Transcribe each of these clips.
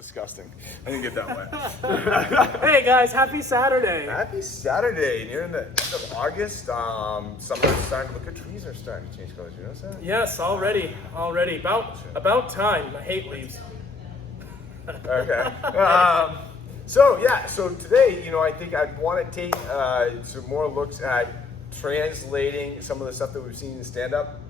disgusting. I didn't get that one. Hey guys, happy Saturday. Happy Saturday. Near the end of August, summer's starting to look at trees are starting to change colors. You notice that? Yes, already. About time. I hate leaves. Okay. So today, I think I want to take some more looks at translating some of the stuff that we've seen in stand-up,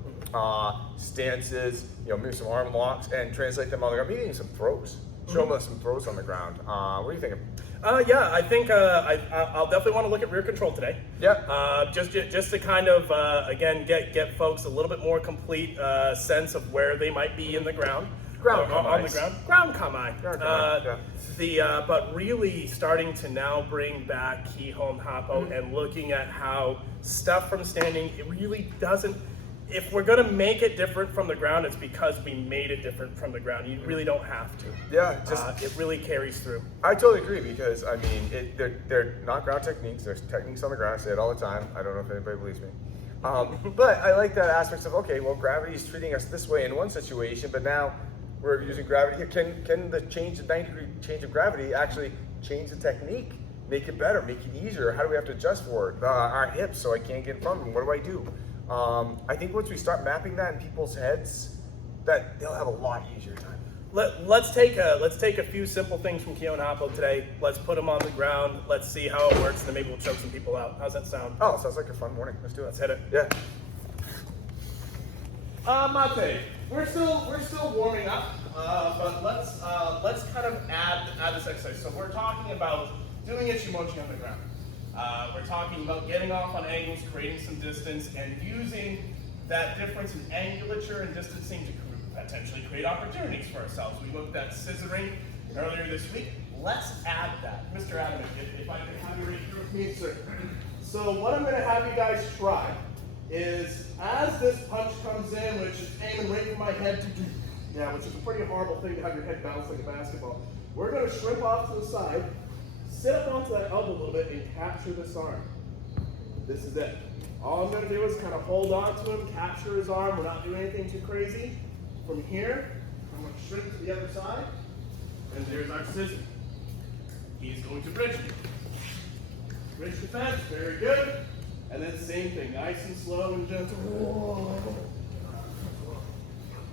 stances, maybe some arm locks, and translate them on the ground. Maybe even some throws. Show them some throws on the ground. What are you thinking? Yeah, I think I'll definitely want to look at rear control today. Yeah. Just to kind of again get folks a little bit more complete sense of where they might be in the ground. Ground kamae. Yeah. But really starting to now bring back Kihon Happo and looking at how stuff from standing, it really doesn't. If we're gonna make it different from the ground, it's because we made it different from the ground. You really don't have to. Yeah, it really carries through. I totally agree because they're not ground techniques. There's techniques on the ground. I say it all the time. I don't know if anybody believes me. But I like that aspect of gravity is treating us this way in one situation, but now we're using gravity. Can the 90-degree change of gravity actually change the technique, make it better, make it easier? How do we have to adjust for it? Our hips, so I can't get in front of them. What do I do? I think once we start mapping that in people's heads, that they'll have a lot easier time. Let's take a few simple things from Kihon Happo today. Let's put them on the ground. Let's see how it works, and then maybe we'll choke some people out. How's that sound? Oh, sounds like a fun morning. Let's do it. Let's hit it. Yeah. Mate, we're still warming up, but let's kind of add this exercise. So we're talking about doing ichimochi on the ground. We're talking about getting off on angles, creating some distance, and using that difference in angulature and distancing to potentially create opportunities for ourselves. We looked at scissoring earlier this week. Let's add that. Mr. Adam, if I can have you right here with me, sir. So what I'm going to have you guys try is, as this punch comes in, which is aiming right for my head, which is a pretty horrible thing to have your head bounce like a basketball, we're going to shrimp off to the side, sit up onto that elbow a little bit, and capture this arm. This is it. All I'm going to do is kind of hold on to him, capture his arm. We're not doing anything too crazy. From here, I'm going to shrimp to the other side, and there's our scissor. He's going to bridge me. Bridge defense, very good. And then same thing, nice and slow and gentle. Whoa.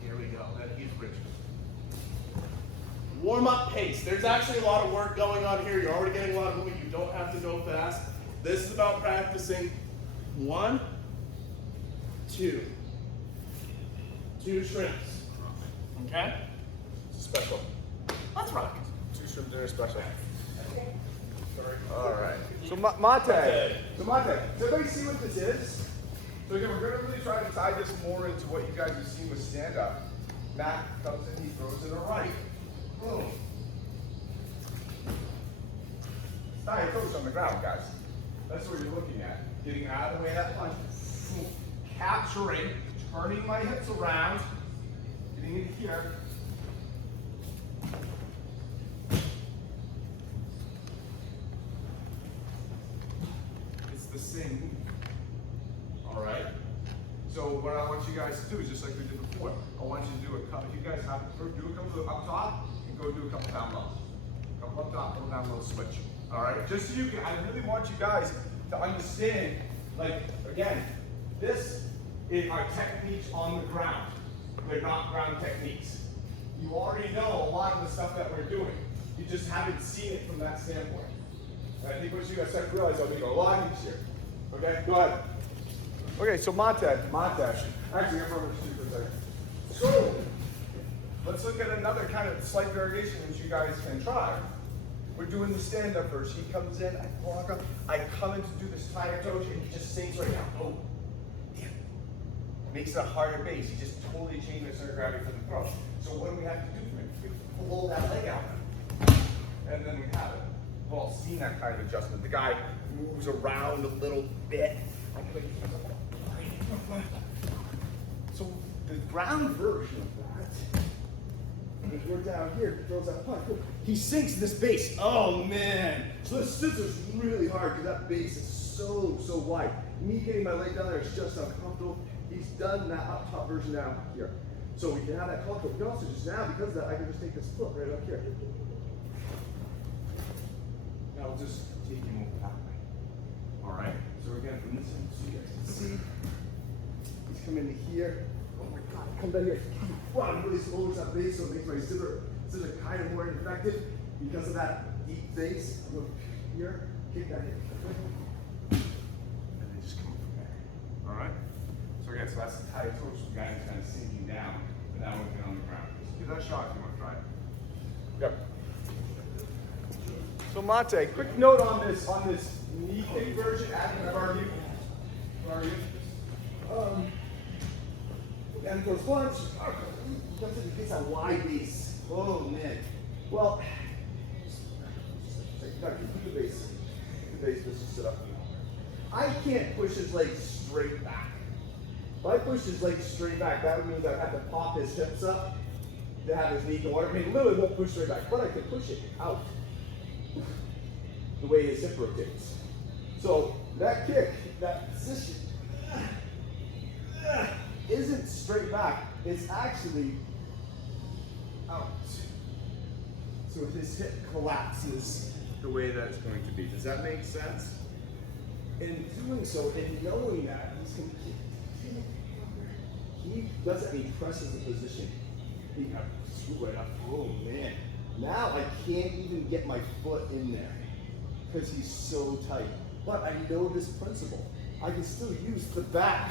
Here we go, then he's bridging. Warm up pace. There's actually a lot of work going on here. You're already getting a lot of movement. You don't have to go fast. This is about practicing 1, 2. 2 shrimps. Okay? It's special. Let's rock. 2 shrimp dinner special. All right. So Mate. Does everybody see what this is? So again, we're going to really try to tie this more into what you guys have seen with stand-up. Matt comes in, he throws it a right. Boom. Style throws on the ground, guys. That's what you're looking at. Getting out of the way of that punch. Boom. Capturing, turning my hips around, getting into here. The same. All right. So what I want you guys to do is just like we did before. I want you to do a couple. If you guys have do a couple up top and go do a couple down low. Couple up top, couple down low switch. All right. Just so you can. I really want you guys to understand. Like again, this is our techniques on the ground. They're not ground techniques. You already know a lot of the stuff that we're doing. You just haven't seen it from that standpoint. And I think what you guys start to realize, I'll make it a lot easier. Okay, go ahead. Okay, so Mate. Actually, I'm from the for a second. So, let's look at another kind of slight variation which you guys can try. We're doing the stand-up first. He comes in, I walk up, I come in to do this tiger toe, and he just sinks right down. Oh, damn. Makes it a harder base. He just totally changed the center of gravity for the throw. So what do we have to do for him? We pull that leg out. And then we have it. We've all seen that kind of adjustment. The guy moves around a little bit. So the ground version of that is we're down here, throws that punch. He sinks this base. Oh man. So the scissor's really hard because that base is so wide. Me getting my leg down there is just uncomfortable. He's done that up top version down here. So we can have that collar. We can also just now, because of that, I can just take this foot right up here. Now I'll just take him over that way. All right. So again, from this end, so you guys can see, he's coming into here. Oh my God! Come down here. Wow! He really lowers that base, so it makes my scissor kind of more effective because of that deep base. I'm going here, kick that hip, and then just come from there. All right. So again, so that's the tight torch. The guy is kind of sinking down, but now we're on the ground. Just give that a shot if you want to try it. Yep. So Mate, quick note on this knee kick version. I've already. And for punch, it gets a wide base. Oh man. Well, you gotta keep the base. Keep the base just to sit up. I can't push his legs straight back. If I push his legs straight back, that would mean that I have to pop his hips up to have his knee go under. I mean, literally won't push straight back, but I can push it out the way his hip rotates. So that kick, that position, isn't straight back. It's actually out. So his hip collapses the way that it's going to be. Does that make sense? In doing so, and knowing that, he does it and he presses the position. He got screw right up. Oh man. Now I can't even get my foot in there because he's so tight. But I know this principle. I can still use the back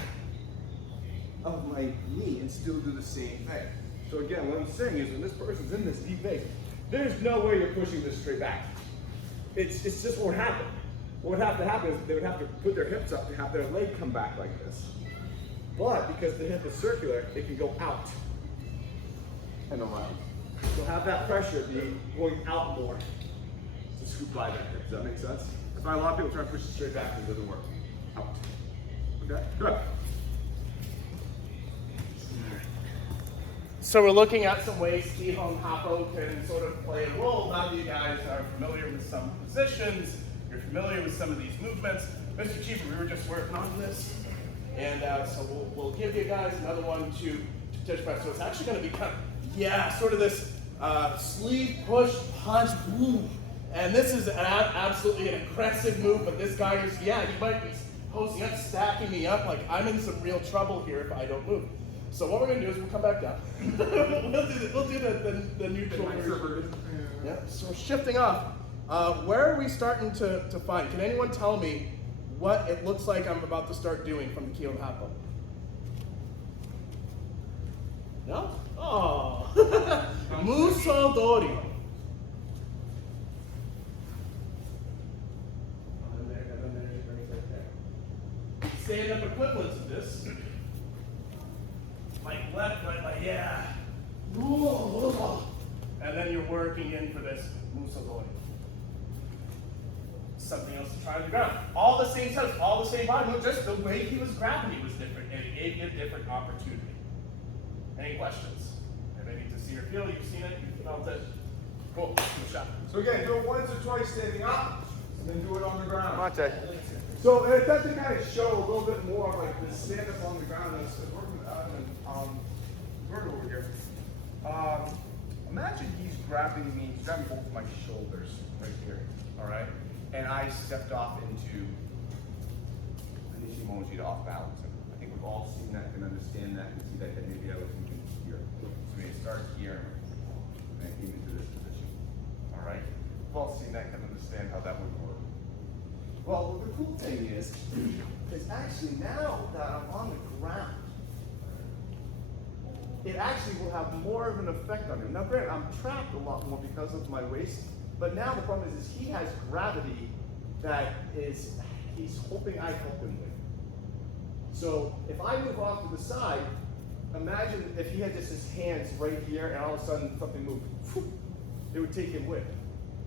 of my knee and still do the same thing. So again, what I'm saying is when this person's in this deep base, there's no way you're pushing this straight back. It's just what would happen. What would have to happen is they would have to put their hips up to have their leg come back like this. But because the hip is circular, it can go out and around. So have that pressure be going out more to scoop by that hip. Does that make sense? I find a lot of people try to push it straight back and it doesn't work. Out. Okay? Good. So we're looking at some ways Kihon Happo can sort of play a role. Now that you guys are familiar with some positions, you're familiar with some of these movements. Mr. Chief, we were just working on this, and so we'll give you guys another one to touch by. So it's actually going to be kind of, sort of this sleeve push punch move. And this is absolutely an aggressive move, but this guy is, he might be posting up, stacking me up, like I'm in some real trouble here if I don't move. So what we're going to do is we'll come back down. we'll do the neutral version. Yeah, so we're shifting off. Where are we starting to find? Can anyone tell me what it looks like I'm about to start doing from the Kihon Happo? No? Oh. Muso Dori. Stand up equivalents of this. Like left, right, like and then you're working in for this musadori. Something else to try on the ground. All the same steps, all the same body, just the way he was grabbing was different, and it gave you a different opportunity. Any questions? If I need to see or feel, you've seen it, you felt it. Cool, give it a shot. So again, do it once or twice standing up, and then do it on the ground. Mate. So it does to kind of show a little bit more like the stand up on the ground. That's working with Adam and Bert over here. Imagine he's grabbing both my shoulders right here. All right, and I stepped off into an Ishimoji to off balance him. I think we've all seen that, can understand that, and see that maybe I was moving here. So maybe start here and came into this position. All right, we've all seen that, can understand how that would work. Well, the cool thing is actually now that I'm on the ground, it actually will have more of an effect on him. Now granted, I'm trapped a lot more because of my waist, but now the problem is he has gravity that he's hoping I help him with. So if I move off to the side, imagine if he had just his hands right here and all of a sudden something moved, it would take him with.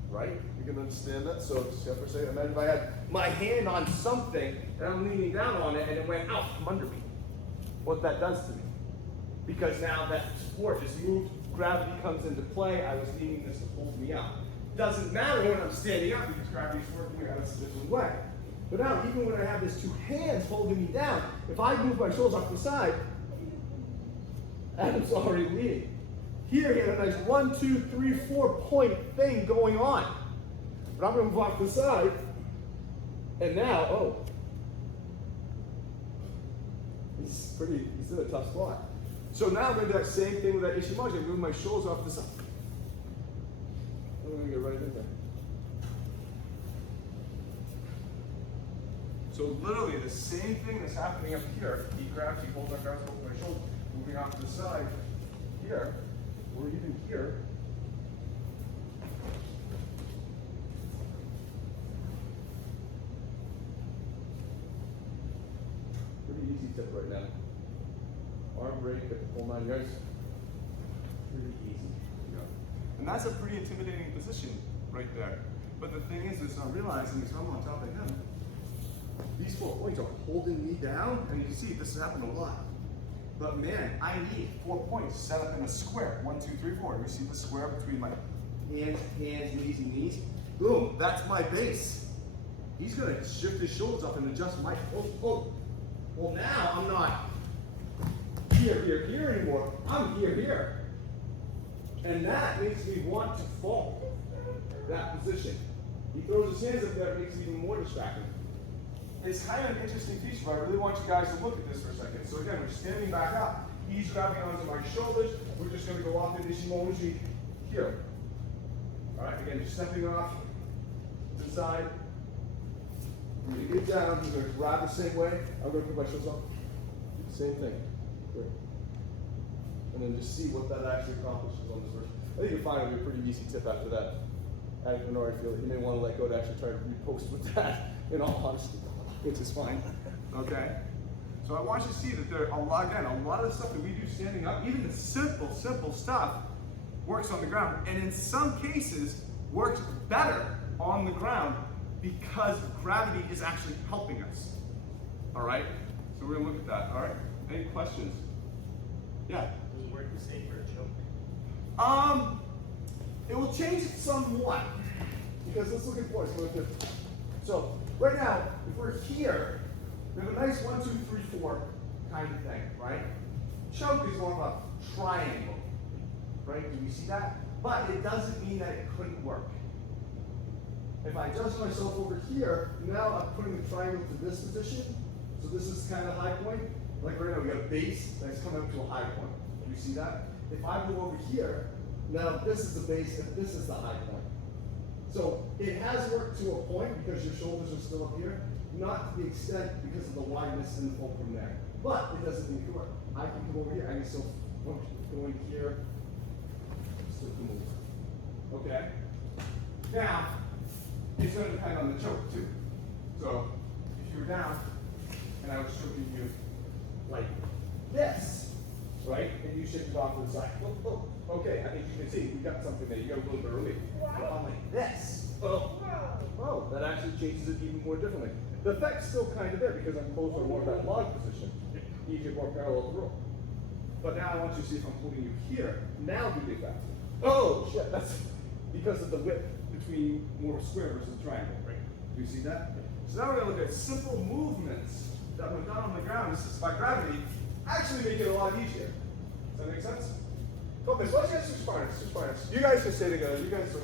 Right? You can understand that? So just for a second, imagine if I had my hand on something and I'm leaning down on it and it went out from under me. What that does to me. Because now that support is moved, gravity comes into play, I was needing this to hold me up. Doesn't matter when I'm standing up because gravity's working out a different way. But now, even when I have these two hands holding me down, if I move my shoulders off to the side, Adam's already leading. Here he had a nice 1, 2, 3, 4 point thing going on. But I'm going to move off to the side. And now, oh. He's in a tough spot. So now I'm going to do that same thing with that Ishimoji. I'm moving my shoulders off the side. I'm going to get right in there. So literally the same thing that's happening up here. He grabs, he holds my arms over my shoulders, moving off to the side here, or even here. Pretty easy tip right now. Arm break at the full 9 yards. Pretty easy. Yeah. And that's a pretty intimidating position right there. But the thing is I'm realizing is I'm on top of him. These 4 points are holding me down, and you see this has happened a lot. But man, I need 4 points set up in a square. 1, 2, 3, 4. You see the square between my hands, knees, and knees? Boom, that's my base. He's gonna shift his shoulders up and adjust my, Well now I'm not here anymore. I'm here. And that makes me want to fall. That position. He throws his hands up there, it makes it even more distracting. It's kind of an interesting feature, but I really want you guys to look at this for a second. So again, we're standing back up. He's grabbing onto my shoulders. We're just going to go off into Ishimoji here. All right, again, just stepping off to the side. I'm going to get down. I'm going to grab the same way. I'm going to put my shoulders up. Do the same thing. Great. And then just see what that actually accomplishes on this version. I think you'll find it'll be a pretty easy tip after that. I don't know, I feel that you may want to let go to actually try to repost with that, in all honesty, which is fine. Okay? So I want you to see that there are a lot of the stuff that we do standing up, even the simple stuff, works on the ground. And in some cases, works better on the ground because gravity is actually helping us. All right? So we're going to look at that. All right? Any questions? Yeah? Does it work the same for a choke? It will change it somewhat, because let's look at points. So right now, if we're here, we have a nice 1, 2, 3, 4 kind of thing, right? Choke is more of a triangle, right? Do you see that? But it doesn't mean that it couldn't work. If I adjust myself over here, now I'm putting the triangle to this position. So this is kind of high point. Like right now, we got a base that's coming up to a high point. Do you see that? If I move over here, now this is the base and this is the high point. So it has worked to a point because your shoulders are still up here, not to the extent because of the wideness and the fulcrum there. But it doesn't mean it work. I can come over here, I can still go in here, still can move. Okay? Now, it's going to depend on the choke too. So if you're down and I was choking you like this, right? And you shifted off to the side. Okay, I think you can see we got something there. You got a little bit of relief. But I'm like this. That actually changes it even more differently. The effect's still kind of there because I'm closer to more of that log position. Easier, more parallel to the rope. But now I want you to see if I'm holding you here. Now do the effect. Oh shit, that's because of the width between more square versus triangle. Right? Do you see that? So now we're going to look at simple movements that when done on the ground, assisted by gravity, actually make it a lot easier. Does that make sense? Okay, so let's get switch partners. You guys just stay together. You guys switch.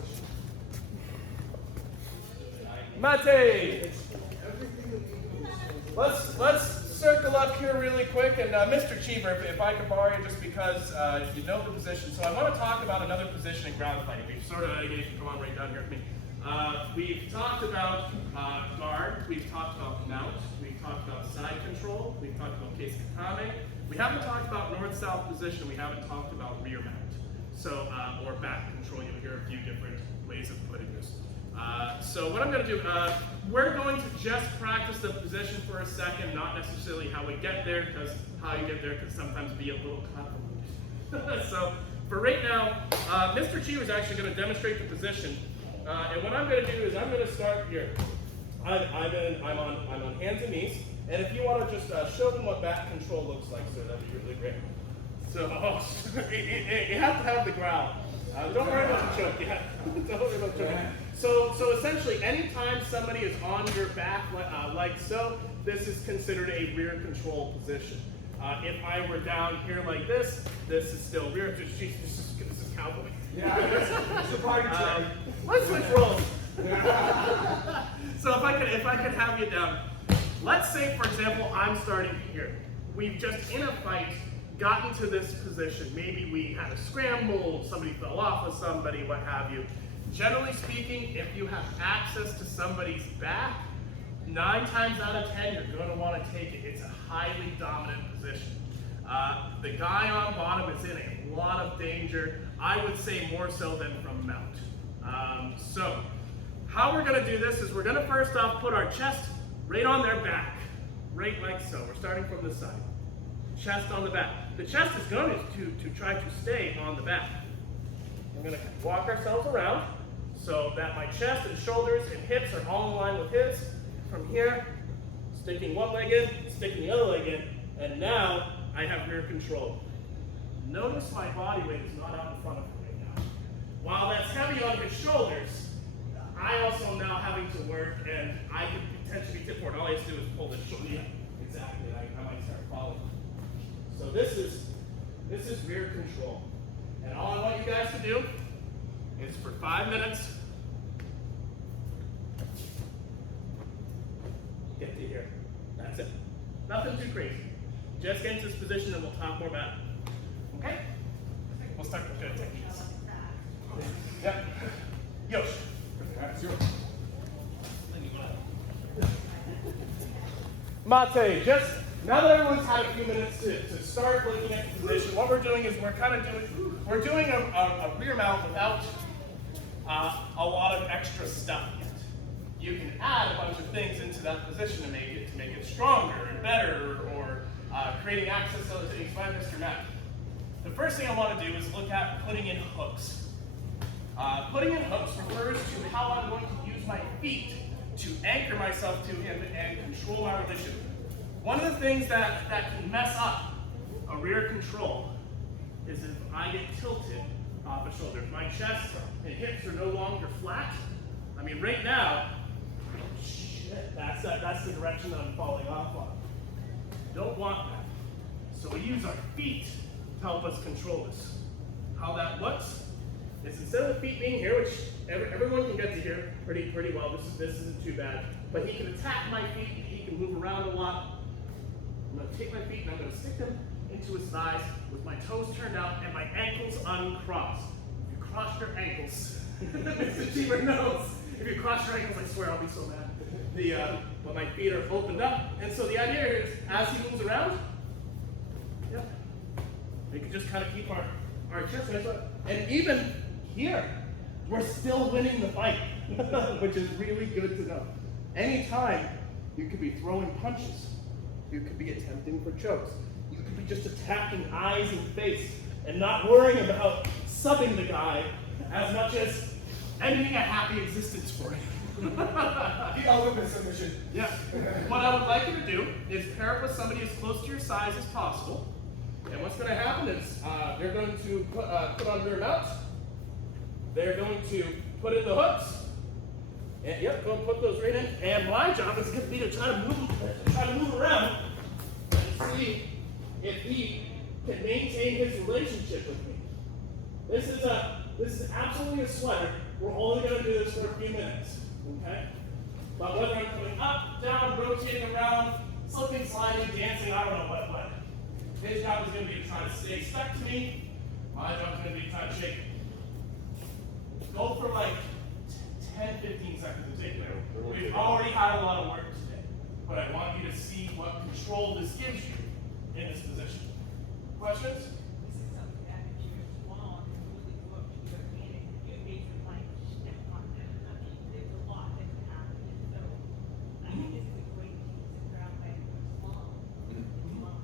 Mate! Let's circle up here really quick, and Mr. Cheever, if I could borrow you just because you know the position. So I want to talk about another position in ground fighting. We've sort of, you can come on right down here with me. We've talked about guard, we've talked about mount, we've talked about side control, we've talked about case katame. We haven't talked about north-south position, we haven't talked about rear mount. So, or back control, you'll hear a few different ways of putting this. So what I'm going to do, we're going to just practice the position for a second, not necessarily how we get there, because how you get there could sometimes be a little convoluted. So for right now, Mr. Cheever is actually going to demonstrate the position. And what I'm going to do is I'm going to start here. I'm on hands and knees, and if you want to just show them what back control looks like, so that'd be really great. So you have to have the ground. Don't worry about the choke. Don't worry about choking. So essentially, anytime somebody is on your back like so, this is considered a rear control position. If I were down here like this is still rear. This is cowboy. Yeah, it's the party trick. Let's switch roles. So if I could have you down, let's say, for example, I'm starting here. We've just in a fight gotten to this position. Maybe we had a scramble, somebody fell off with somebody, what have you. Generally speaking, if you have access to somebody's back, 9 times out of 10, you're going to want to take it. It's a highly dominant position. The guy on bottom is in a lot of danger. I would say more so than from mount. So how we're going to do this is we're going to first off put our chest right on their back, right like so. We're starting from the side. Chest on the back. The chest is going to try to stay on the back. We're going to walk ourselves around so that my chest and shoulders and hips are all in line with his. From here, sticking one leg in, sticking the other leg in, and now I have rear control. Notice my body weight is not out in front of him right now. While that's heavy on his shoulders, I also am now having to work, and I could potentially tip forward. All I have to do is pull this shoulder. Yeah, exactly. I might start falling. So this is rear control. And all I want you guys to do is for 5 minutes, get to here. That's it. Nothing too crazy. Just get into this position and we'll talk more about it. Okay? We'll start with good techniques. Yep. Yosh. That's yours. Mate, just now that everyone's had a few minutes to start looking at the position, what we're doing is we're doing a rear mount without a lot of extra stuff yet. You can add a bunch of things into that position to make it stronger and better, or creating access so that it's by Mr. Matt. The first thing I want to do is look at putting in hooks. Putting in hooks refers to how I'm going to use my feet to anchor myself to him and control my relationship. One of the things that can mess up a rear control is if I get tilted off a shoulder. If my chest and hips are no longer flat, I mean right now, shit, that's the direction that I'm falling off on. Don't want that. So we use our feet to help us control this. How that looks is instead of the feet being here, which everyone can get to here pretty well, this isn't too bad, but he can attack my feet, he can move around a lot. I'm going to take my feet and I'm going to stick them into his thighs with my toes turned out and my ankles uncrossed. If you cross your ankles, Mr. Cheever knows. If you cross your ankles, I swear I'll be so mad. But my feet are opened up, and so the idea is, as he moves around, we can just kind of keep our chest nice up. And even here, we're still winning the fight, which is really good to know. Anytime you could be throwing punches, you could be attempting for chokes, you could be just attacking eyes and face and not worrying about subbing the guy as much as ending a happy existence for him. The ultimate submission. Yeah. What I would like you to do is pair up with somebody as close to your size as possible. And what's going to happen is they're going to put on their mounts. They're going to put in the hooks. And go and put those right in. And my job is going to be to try to move around and see if he can maintain his relationship with me. This is absolutely a sweater. We're only going to do this for a few minutes. Okay? But whether I'm coming up, down, rotating around, slipping, sliding, dancing, I don't know what. His job is going to be to try to stay stuck to me. My job is going to be to try to shake him. Go for like 10, 15 seconds in particular. We've already had a lot of work today, but I want you to see what control this gives you in this position. Questions? This is something that if you're small and really look to your hand, you major like step on them. I mean, there's a lot that can happen. And so I think this is a great piece of ground that you're small.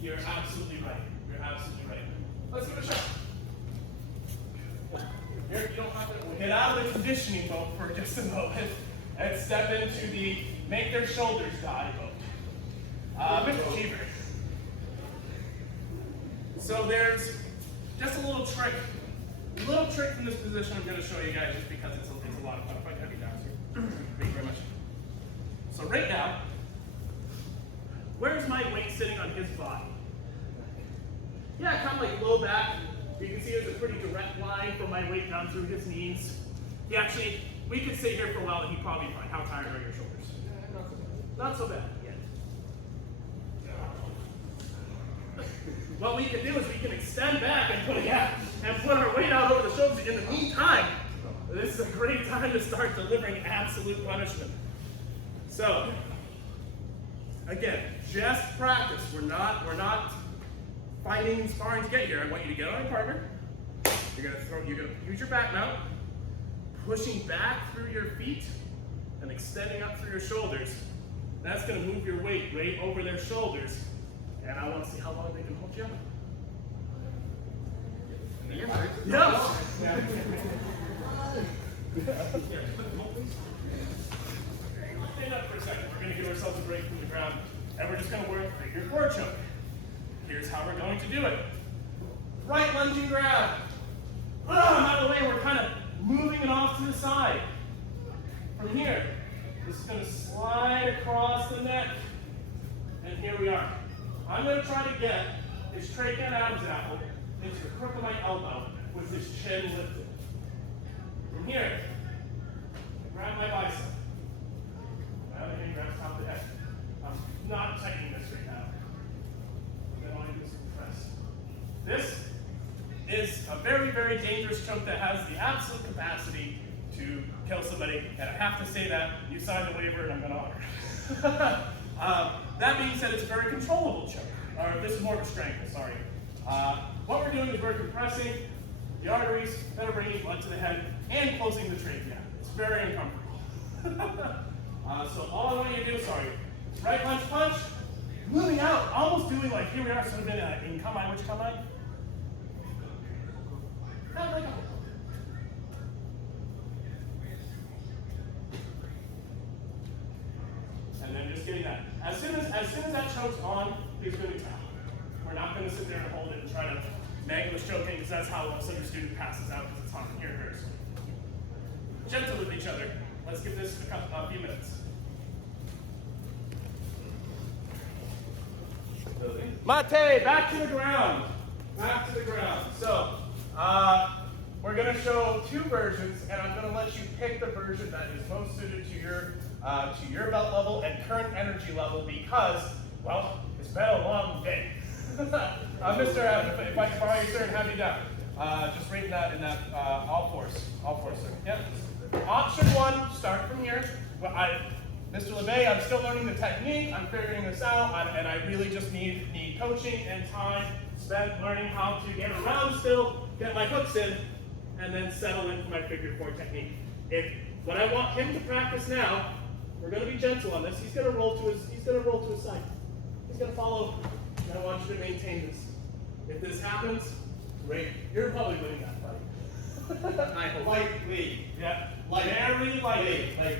You're absolutely right. You're absolutely right. Let's give it a shot. Here, you don't have to get out of the conditioning mode for just a moment and step into the make their shoulders die mode. Mr. Cheever. So there's just a little trick from this position I'm going to show you guys just because it's a lot of fun. If I can have you down here. Thank you very much. So right now, where's my weight sitting on his body? Yeah, kind of like low back. You can see there's a pretty direct line from my weight down through his knees. He actually, we could sit here for a while and he'd probably find, how tired are your shoulders? Not so bad. What we can do is we can extend back and put our weight out over the shoulders. In the meantime, this is a great time to start delivering absolute punishment. So, again, just practice. We're not fighting and sparring to get here. I want you to get on your partner. You're gonna use your back mount, pushing back through your feet and extending up through your shoulders. That's gonna move your weight right over their shoulders. And I want to see how long they can hold you up. Yeah. Stand up for a second. We're going to give ourselves a break from the ground, and we're just going to work figure four choke. Here's how we're going to do it. Right lunging grab. Out of the way, we're kind of moving it off to the side. From here, this is going to slide across the neck, and here we are. I'm going to try to get his trachea and Adam's apple into the crook of my elbow with his chin lifted. From here, grab my bicep. Grab my hand, grab the top of the head. I'm not tightening this right now. I want to do some press. This is a very, very dangerous choke that has the absolute capacity to kill somebody. And I have to say that. You signed the waiver and I'm going to honor. That being said, it's a very controllable choke. Or this is more of a strangle, sorry. What we're doing is we're compressing the arteries that are bringing blood to the head and closing the trachea. It's very uncomfortable. So all I want you to do, right lunge punch, moving out, almost doing like, here we are, sort of in kamae, which kamae? Kind of like a and then just getting that. As soon as that choke's on, he's going to tap. We're not going to sit there and hold it and try to mangle choking because that's how some student passes out because it's hot. Here it hurts. Gentle with each other. Let's give this a few minutes. Mate, back to the ground. Back to the ground. So, we're going to show two versions, and I'm going to let you pick the version that is most suited to your belt level and current energy level because, well, it's been a long day. Mr. Adam, if I can borrow your sir and have you down. Just reading that in that all fours, sir. Yep. Option one, start from here. Well, Mr. LeBay, I'm still learning the technique. I'm figuring this out, and I really just need coaching and time spent learning how to get around still, get my hooks in, and then settle into my figure four technique. What I want him to practice now, we're going to be gentle on this. He's going to roll to his side. He's going to follow. And I want you to maintain this. If this happens, great. You're probably winning that fight. I hope. Lightly. Yeah. Very lightly. Like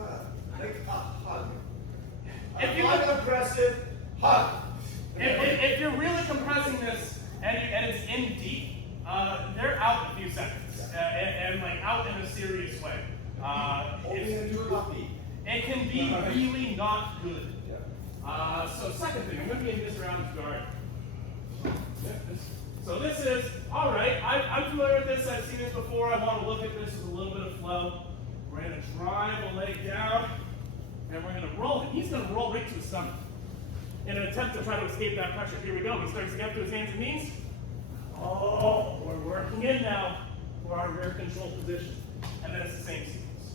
a hug. If you I'm aggressive, hug. If you're really compressing this and it's in deep, they're out in a few seconds and like out in a serious way. It can be really not good. So second thing, I'm going to be in this round's guard. So this is, all right, I'm familiar with this, I've seen this before, I want to look at this with a little bit of flow. We're going to drive the leg down, and we're going to roll it. He's going to roll right to his stomach in an attempt to try to escape that pressure. Here we go, he starts to get up to his hands and knees. Oh, we're working in now for our rear control position. And then it's the same sequence.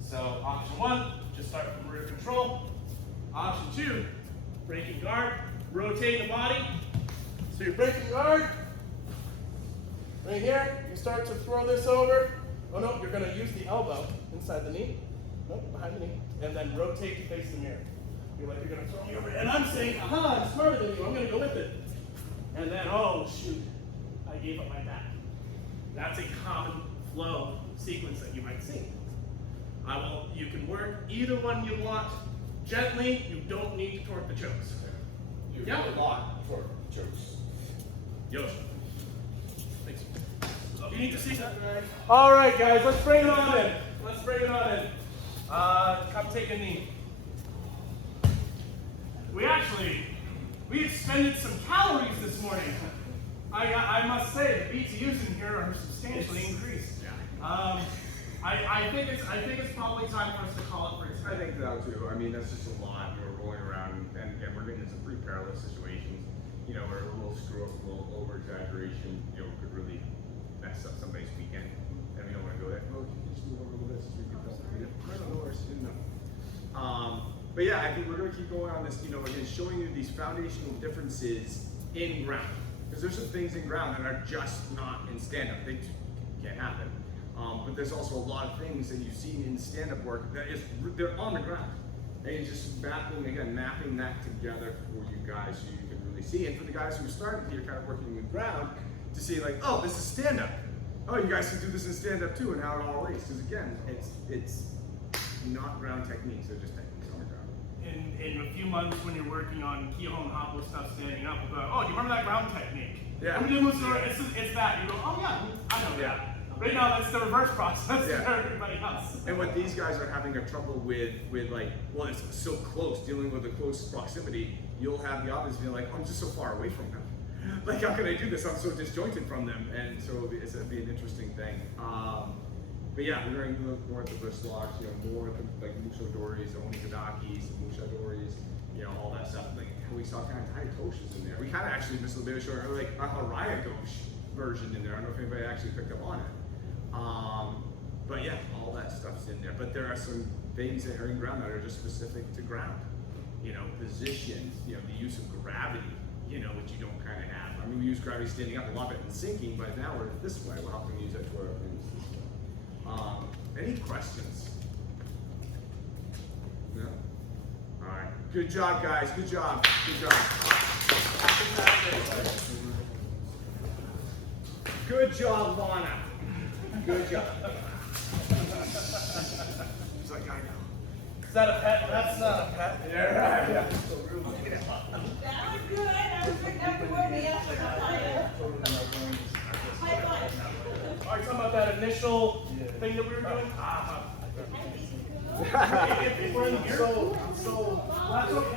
So option one, just start from rear control. Option two, breaking guard, rotate the body. So you're breaking guard. Right here, you start to throw this over. Oh no, you're going to use the elbow inside the knee. Nope, behind the knee. And then rotate to face the mirror. You're like, you're going to throw me over. And I'm saying, aha, I'm smarter than you. I'm going to go with it. And then, oh shoot, I gave up my back. That's a common flow sequence that you might see. You can work either one you want. Gently, you don't need to torque the chokes. You have a lot for chokes. Yoshi. Thanks. You need to see that. All right, guys, let's bring it on in. Let's bring it on in. Come take a knee. we expended some calories this morning. I must say, the BTUs in here are substantially increased. Yeah. I think it's probably time for us to call it for I today. think that too. I mean, that's just a lot. We're rolling around, and we're getting into some pretty perilous situations. You know, where a little screw up, a little over exaggeration, you know, could really mess up somebody's weekend. And we don't want to go there. Well, can you just move over a little bit so we can tell? No worries, didn't know. But yeah, I think we're going to keep going on this. You know, again, showing you these foundational differences in ground, because there's some things in ground that are just not in stand-up. They can't happen. But there's also a lot of things that you've seen in stand-up work that they're on the ground. And just mapping that together for you guys so you can really see. And for the guys who are starting here, kind of working with ground, to see like, oh, this is stand-up. Oh, you guys can do this in stand-up too, and how it all relates. Because again, it's not ground techniques, they're just techniques on the ground. In a few months, when you're working on Kihon Happo stuff standing up, we'll go, oh, do you remember that ground technique? Yeah. It's that. You go, oh yeah, I know that. Right now, that's the reverse process for everybody else. And what these guys are having a trouble with like, well, it's so close, dealing with the close proximity, you'll have the opposite being like, I'm just so far away from them. Like, how can I do this? I'm so disjointed from them. And so it'll be an interesting thing. But yeah, we're going to look more at the wrist locks, you know, more at the like musho doris, onikadakis, musha doris, you know, all that stuff. Like, we saw kind of Tide Toshas in there. We kind of actually missed a bit of showing like a Haraya Gosh version in there. I don't know if anybody actually picked up on it. But yeah, all that stuff's in there. But there are some things that are in ground that are just specific to ground. You know, positions, you know, the use of gravity, you know, which you don't kind of have. I mean, we use gravity standing up a lot better than sinking, but now we're this way. We're helping use that to our things this way. Any questions? No? All right. Good job, guys. Good job. Good job. Good job, Lana. Good job. She's like, I know. Is that a pet? That's not a pet. Yeah, right. Yeah. That was good. I was looking up the word the answer. High five. Are you talking about that initial thing that we were doing? If we're in here, so that's okay.